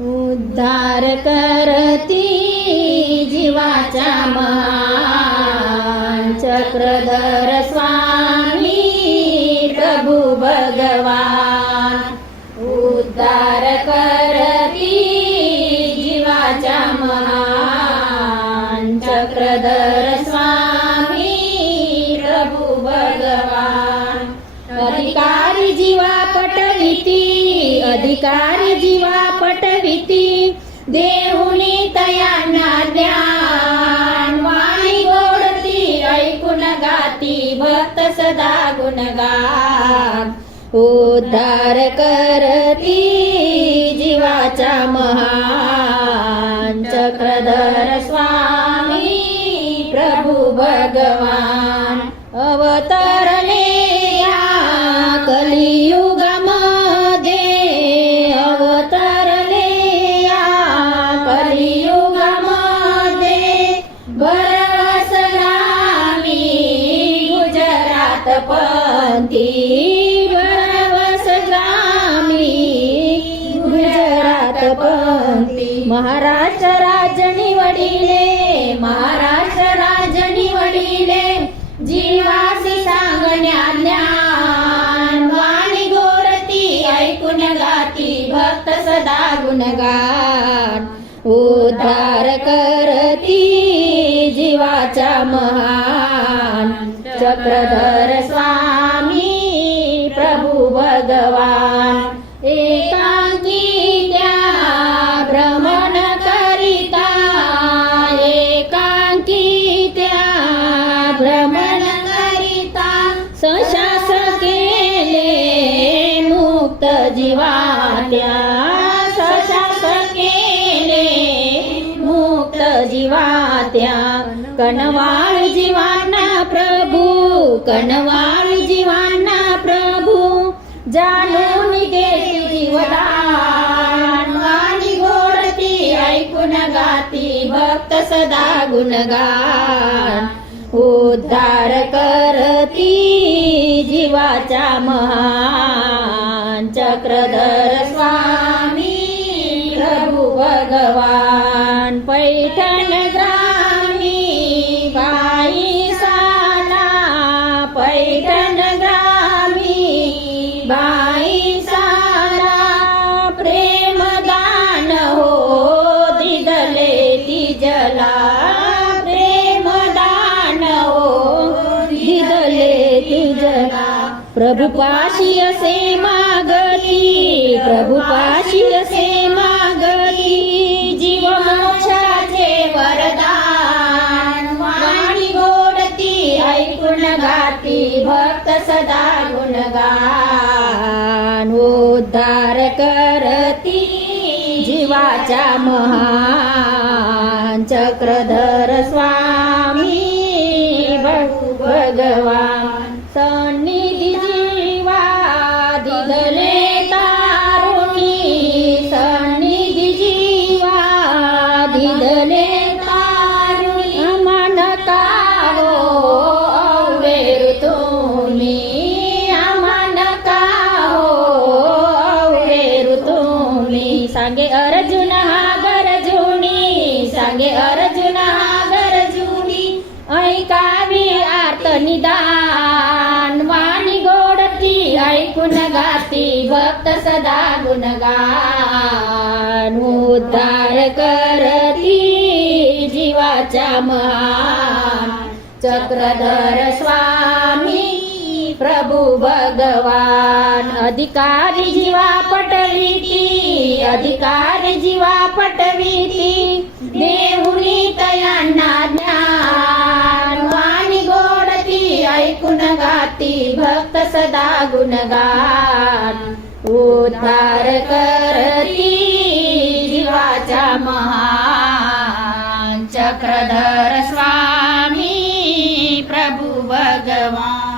उद्धार करती जीवाचा मान. चक्रधर स्वामी प्रभू भगवान. उद्धार करती जीवाचा महान चक्रधर स्वामी प्रभू भगवान. अधिकारी जीवा पटविती अधिकारी जीवा भीती देहुनी तयांना ज्ञान वाणी गोडती ऐकून गाती भक्त सदा गुणगान. उद्धार करती जीवाचा महान. चक्रधर स्वामी प्रभू भगवान. अवतार गुजरात बनवस ग्रामी मी गुजरात पंथी महाराष्ट्र राजनी वडिले महाराष्ट्र राजनी वडिले जीवासी सांगण्या ज्ञान वाणी गोरती ऐकून गाती भक्त सदा गुणगान. उद्धार करती जीवाचा महा चक्रधर स्वामी प्रभु भगवान एकांकी त्या भ्रमण करिता एकांकी त्या भ्रमण करिता सशास केले मुक्त जीवात्या सशास केले मुक्त जीवात्या कणवाळ जीवांना प्रभू कणवाळ जीवांना प्रभू जाणून गेली वाणी गोडती ऐकून गाती भक्त सदा गुणगान. उद्धार करती जीवाचा महान. चक्रधर स्वामी प्रभू भगवान पैठण प्रभुपाशी असे मागती प्रभुपाशी असे मागती जीव मोक्षाचे वरदान. वाणी गोडती ऐकून गाती भक्त सदा गुणगान. उद्धार करती जीवाच्या महान चक्रधर स्वामी. भगवा सांगे अर्जुना गरजुनी ऐकावी आर्त निदान. वाणी गोडती ऐकून गाती भक्त सदा गुणगान. उद्धार करती जीवाच्या मान चक्रधर स्वामी प्रभू भगवान. अधिकारी जीवा पटविती. अधिकारी जीवा पटविती. गाती भक्त सदा गुणगान. उद्धार करती जीवाचा महान चक्रधर स्वामी प्रभु भगवान.